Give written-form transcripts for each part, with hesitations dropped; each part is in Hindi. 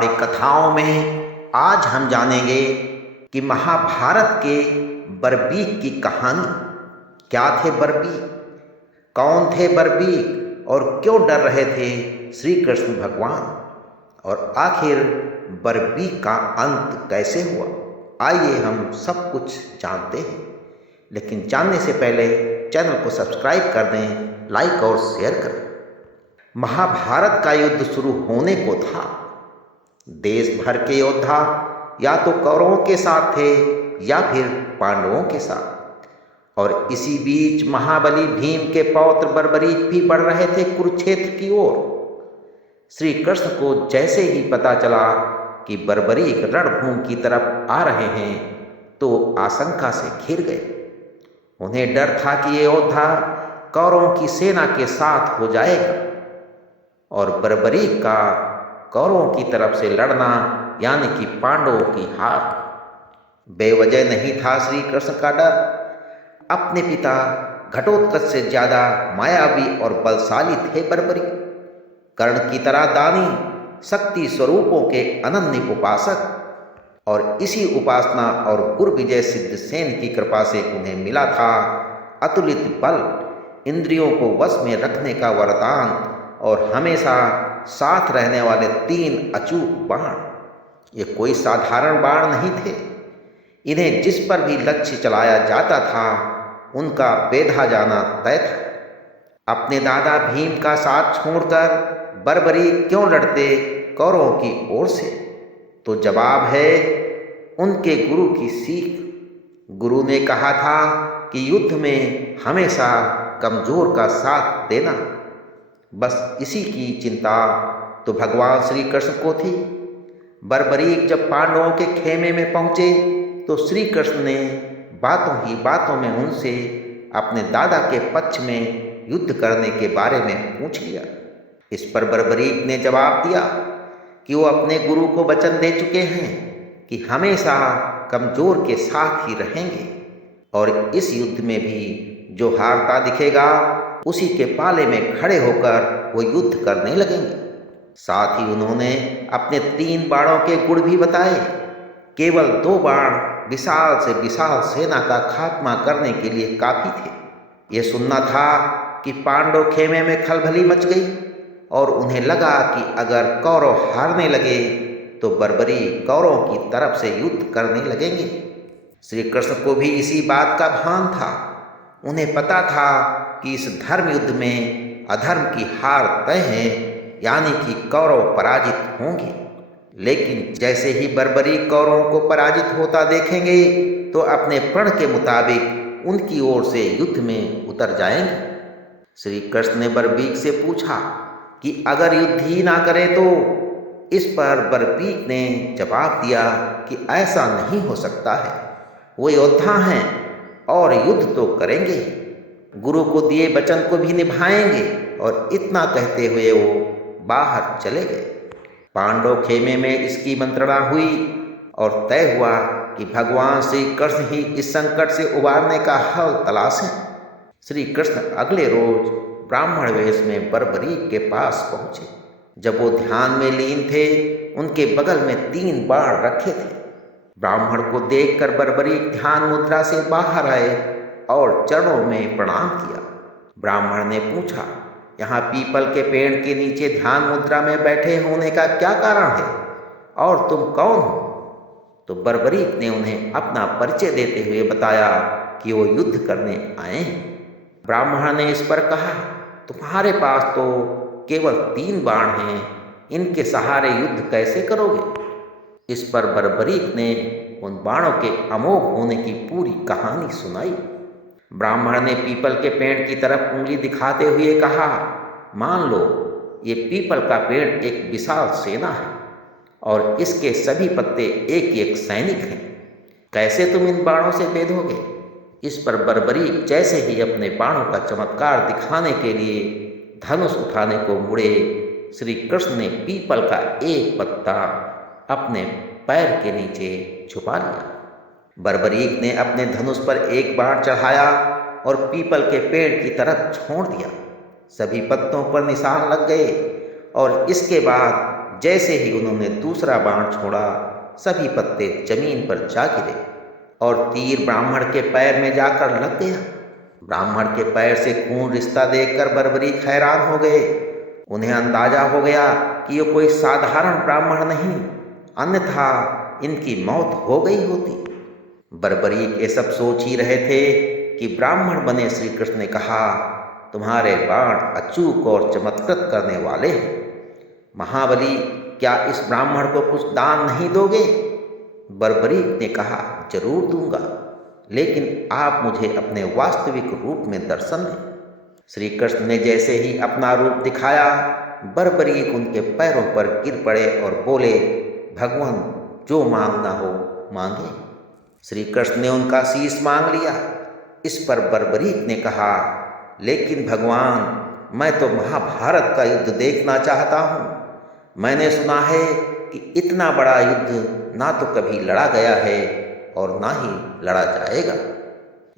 पौराणिक कथाओं में आज हम जानेंगे कि महाभारत के बर्बीक की कहानी। क्या थे बर्बीक, कौन थे बर्बीक और क्यों डर रहे थे श्री कृष्ण भगवान, और आखिर बर्बीक का अंत कैसे हुआ। आइए हम सब कुछ जानते हैं, लेकिन जानने से पहले चैनल को सब्सक्राइब कर दें, लाइक और शेयर करें। महाभारत का युद्ध शुरू होने को था। देश भर के योद्धा या तो कौरवों के साथ थे या फिर पांडवों के साथ, और इसी बीच महाबली भीम के पौत्र बर्बरीक भी बढ़ रहे थे कुरुक्षेत्र की ओर। श्री कृष्ण को जैसे ही पता चला कि बर्बरीक रणभूमि की तरफ आ रहे हैं तो आशंका से घिर गए। उन्हें डर था कि ये योद्धा कौरवों की सेना के साथ हो जाएगा और बर्बरीक का कौरवों की तरफ से लड़ना यानी कि पांडवों की हार। बेवजह नहीं था श्री कृष्ण का डर। अपने पिता घटोत्कच से ज्यादा मायावी और बलशाली थे बर्बरीक। कर्ण की तरह दानी, शक्ति स्वरूपों के अनन्य उपासक, और इसी उपासना और गुरु विजय सिद्ध सेन की कृपा से उन्हें मिला था अतुलित बल, इंद्रियों को वश में रखने का वरदान और हमेशा साथ रहने वाले 3 अचूक बाण। ये कोई साधारण बाण नहीं थे। इन्हें जिस पर भी लक्ष्य चलाया जाता था उनका बेधा जाना तय था। अपने दादा भीम का साथ छोड़कर बर्बरीक क्यों लड़ते कौरवों की ओर से? तो जवाब है उनके गुरु की सीख। गुरु ने कहा था कि युद्ध में हमेशा कमजोर का साथ देना। बस इसी की चिंता तो भगवान श्री कृष्ण को थी। बर्बरीक जब पांडवों के खेमे में पहुंचे तो श्री कृष्ण ने बातों ही बातों में उनसे अपने दादा के पक्ष में युद्ध करने के बारे में पूछ लिया। इस पर बर्बरीक ने जवाब दिया कि वो अपने गुरु को वचन दे चुके हैं कि हमेशा कमजोर के साथ ही रहेंगे, और इस युद्ध में भी जो हारता दिखेगा उसी के पाले में खड़े होकर वो युद्ध करने लगेंगे। साथ ही उन्होंने अपने 3 बाणों के गुण भी बताए। केवल 2 बाण विशाल से विशाल सेना का खात्मा करने के लिए काफी थे। ये सुनना था कि पांडव खेमे में खलबली मच गई और उन्हें लगा कि अगर कौरव हारने लगे तो बर्बरीक कौरवों की तरफ से युद्ध करने लगेंगे। श्री कृष्ण को भी इसी बात का भान था। उन्हें पता था कि इस धर्म युद्ध में अधर्म की हार तय है, यानी कि कौरव पराजित होंगे। लेकिन जैसे ही बर्बरीक कौरवों को पराजित होता देखेंगे तो अपने प्रण के मुताबिक उनकी ओर से युद्ध में उतर जाएंगे। श्री कृष्ण ने बर्बरीक से पूछा कि अगर युद्ध ही ना करें तो? इस पर बर्बरीक ने जवाब दिया कि ऐसा नहीं हो सकता है। वो योद्धा हैं और युद्ध तो करेंगे, गुरु को दिए वचन को भी निभाएंगे। और इतना कहते हुए वो बाहर चले गए। पांडव खेमे में इसकी मंत्रणा हुई और तय हुआ कि भगवान श्री कृष्ण ही इस संकट से उबारने का हल तलाशें। श्री कृष्ण अगले रोज ब्राह्मण वेश में बर्बरीक के पास पहुंचे। जब वो ध्यान में लीन थे उनके बगल में 3 बाण रखे थे। ब्राह्मण को देखकर बर्बरीक ध्यान मुद्रा से बाहर आए और चरणों में प्रणाम किया। ब्राह्मण ने पूछा, यहाँ पीपल के पेड़ के नीचे ध्यान मुद्रा में बैठे होने का क्या कारण है और तुम कौन हो? तो बर्बरीक ने उन्हें अपना परिचय देते हुए बताया कि वो युद्ध करने आए हैं। ब्राह्मण ने इस पर कहा, तुम्हारे पास तो केवल 3 बाण हैं, इनके सहारे युद्ध कैसे करोगे? इस पर बर्बरीक ने उन बाणों के अमोघ होने की पूरी कहानी सुनाई। ब्राह्मण ने पीपल के पेड़ की तरफ उंगली दिखाते हुए कहा, मान लो ये पीपल का पेड़ एक विशाल सेना है और इसके सभी पत्ते एक एक सैनिक हैं। कैसे तुम इन बाणों से भेदोगे? इस पर बर्बरीक जैसे ही अपने बाणों का चमत्कार दिखाने के लिए धनुष उठाने को मुड़े, श्री कृष्ण ने पीपल का एक पत्ता अपने पैर के नीचे छुपा लिया। बर्बरीक ने अपने धनुष पर एक बाण चढ़ाया और पीपल के पेड़ की तरफ छोड़ दिया। सभी पत्तों पर निशान लग गए और इसके बाद जैसे ही उन्होंने दूसरा बाण छोड़ा, सभी पत्ते जमीन पर जा गिरे और तीर ब्राह्मण के पैर में जाकर लग गया। ब्राह्मण के पैर से खून रिश्ता देखकर बर्बरीक हैरान हो गए। उन्हें अंदाजा हो गया कि ये कोई साधारण ब्राह्मण नहीं, अन्यथा इनकी मौत हो गई होती। बर्बरीक ये सब सोच ही रहे थे कि ब्राह्मण बने श्री कृष्ण ने कहा, तुम्हारे बाण अचूक और चमत्कृत करने वाले हैं। महाबली, क्या इस ब्राह्मण को कुछ दान नहीं दोगे? बर्बरीक ने कहा, जरूर दूंगा, लेकिन आप मुझे अपने वास्तविक रूप में दर्शन दें। श्री कृष्ण ने जैसे ही अपना रूप दिखाया, बर्बरीक उनके पैरों पर गिर पड़े और बोले, भगवान, जो मांगना हो मांगे। श्री कृष्ण ने उनका शीश मांग लिया। इस पर बर्बरीक ने कहा, लेकिन भगवान, मैं तो महाभारत का युद्ध देखना चाहता हूँ। मैंने सुना है कि इतना बड़ा युद्ध ना तो कभी लड़ा गया है और ना ही लड़ा जाएगा।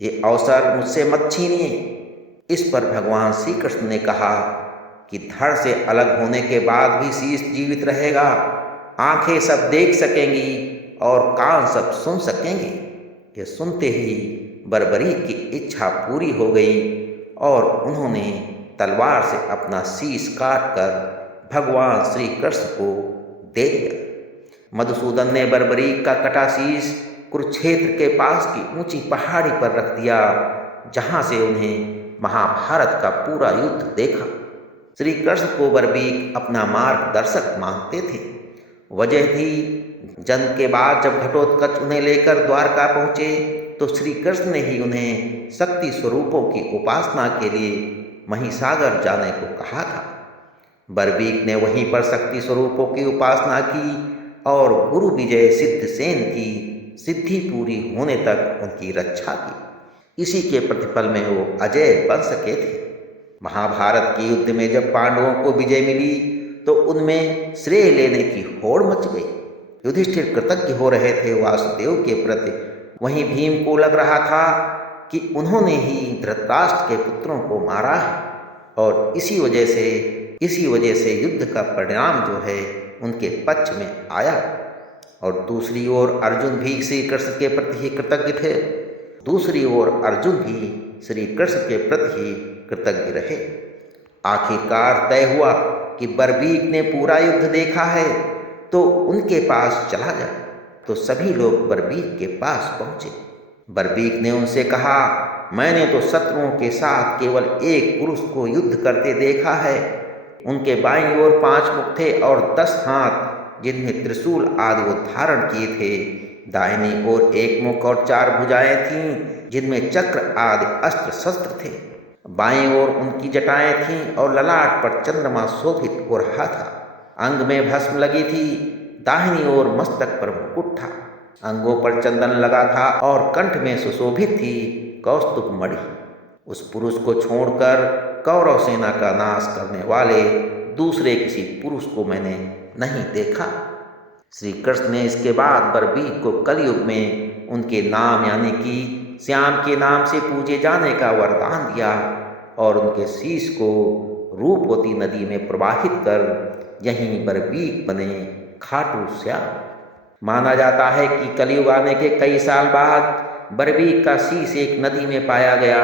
ये अवसर मुझसे मत छीनिए। इस पर भगवान श्री कृष्ण ने कहा कि धड़ से अलग होने के बाद भी शीश जीवित रहेगा। आंखें सब देख सकेंगी और कान सब सुन सकेंगे। ये सुनते ही बर्बरीक की इच्छा पूरी हो गई और उन्होंने तलवार से अपना शीश काटकर भगवान श्री कृष्ण को दे दिया। मधुसूदन ने बर्बरीक का कटा शीश कुरुक्षेत्र के पास की ऊंची पहाड़ी पर रख दिया, जहां से उन्हें महाभारत का पूरा युद्ध देखा। श्री कृष्ण को बर्बरीक अपना मार्गदर्शक मानते थे। वजह थी, जन्म के बाद जब घटोत्कच उन्हें लेकर द्वारका पहुँचे तो श्री कृष्ण ने ही उन्हें शक्ति स्वरूपों की उपासना के लिए महिसागर जाने को कहा था। बर्बरीक ने वहीं पर शक्ति स्वरूपों की उपासना की और गुरु विजय सिद्धसेन की सिद्धि पूरी होने तक उनकी रक्षा की। इसी के प्रतिफल में वो अजय बन सके थे। महाभारत के युद्ध में जब पांडवों को विजय मिली तो उनमें श्रेय लेने की होड़ मच गई। युधिष्ठिर कृतज्ञ हो रहे थे वासुदेव के प्रति, वहीं भीम को लग रहा था कि उन्होंने ही धृतराष्ट्र के पुत्रों को मारा है और इसी वजह से युद्ध का परिणाम जो है उनके पक्ष में आया। और दूसरी ओर अर्जुन भी श्री कृष्ण के प्रति ही कृतज्ञ थे। कृतज्ञ रहे। आखिरकार तय हुआ कि बर्बरीक ने पूरा युद्ध देखा है तो उनके पास चला जाए। तो सभी लोग बर्बरीक के पास पहुंचे। बर्बरीक ने उनसे कहा, मैंने तो शत्रुओं के साथ केवल एक पुरुष को युद्ध करते देखा है। उनके बाईं ओर 5 मुख थे और 10 हाथ, जिनमें त्रिशूल आदि वो धारण किए थे। दाहिनी ओर 1 मुख और 4 भुजाएं थीं, जिनमें चक्र आदि अस्त्र शस्त्र थे। बाईं ओर उनकी जटाएं थीं और ललाट पर चंद्रमा शोभित हो रहा था। अंग में भस्म लगी थी। दाहिनी ओर मस्तक पर मुकुट था। अंगों पर चंदन लगा था और कंठ में सुशोभित थी कौस्तुभ मणि। उस पुरुष को छोड़कर कौरव सेना का नाश करने वाले दूसरे किसी पुरुष को मैंने नहीं देखा। श्री कृष्ण ने इसके बाद बर्बरीक को कलयुग में उनके नाम यानी कि श्याम के नाम से पूजे जाने का वरदान दिया और उनके शीश को रूपवती नदी में प्रवाहित कर यहीं बर्बरीक बने खाटू श्याम। माना जाता है कि कलयुग आने के कई साल बाद बर्बरीक का शीश एक नदी में पाया गया,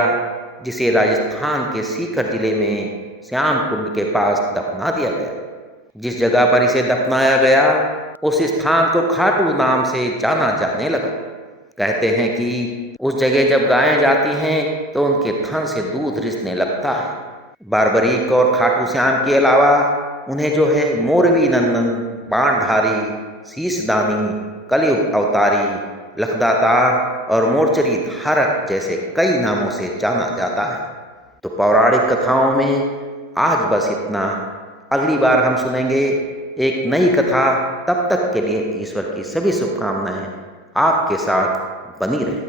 जिसे राजस्थान के सीकर जिले में श्याम कुंड के पास दफना दिया गया। जिस जगह पर इसे दफनाया गया उस स्थान को खाटू नाम से जाना जाने लगा। कहते हैं कि उस जगह जब गायें जाती हैं तो उनके थन से दूध रिसने लगता है। बर्बरीक और खाटू श्याम के अलावा उन्हें जो है मोरवी नंदन, बाणधारी, शीशदानी, कलयुग अवतारी, लखदातार और मोर्चरी धारक जैसे कई नामों से जाना जाता है। तो पौराणिक कथाओं में आज बस इतना। अगली बार हम सुनेंगे एक नई कथा। तब तक के लिए ईश्वर की सभी शुभकामनाएं आपके साथ बनी रहे।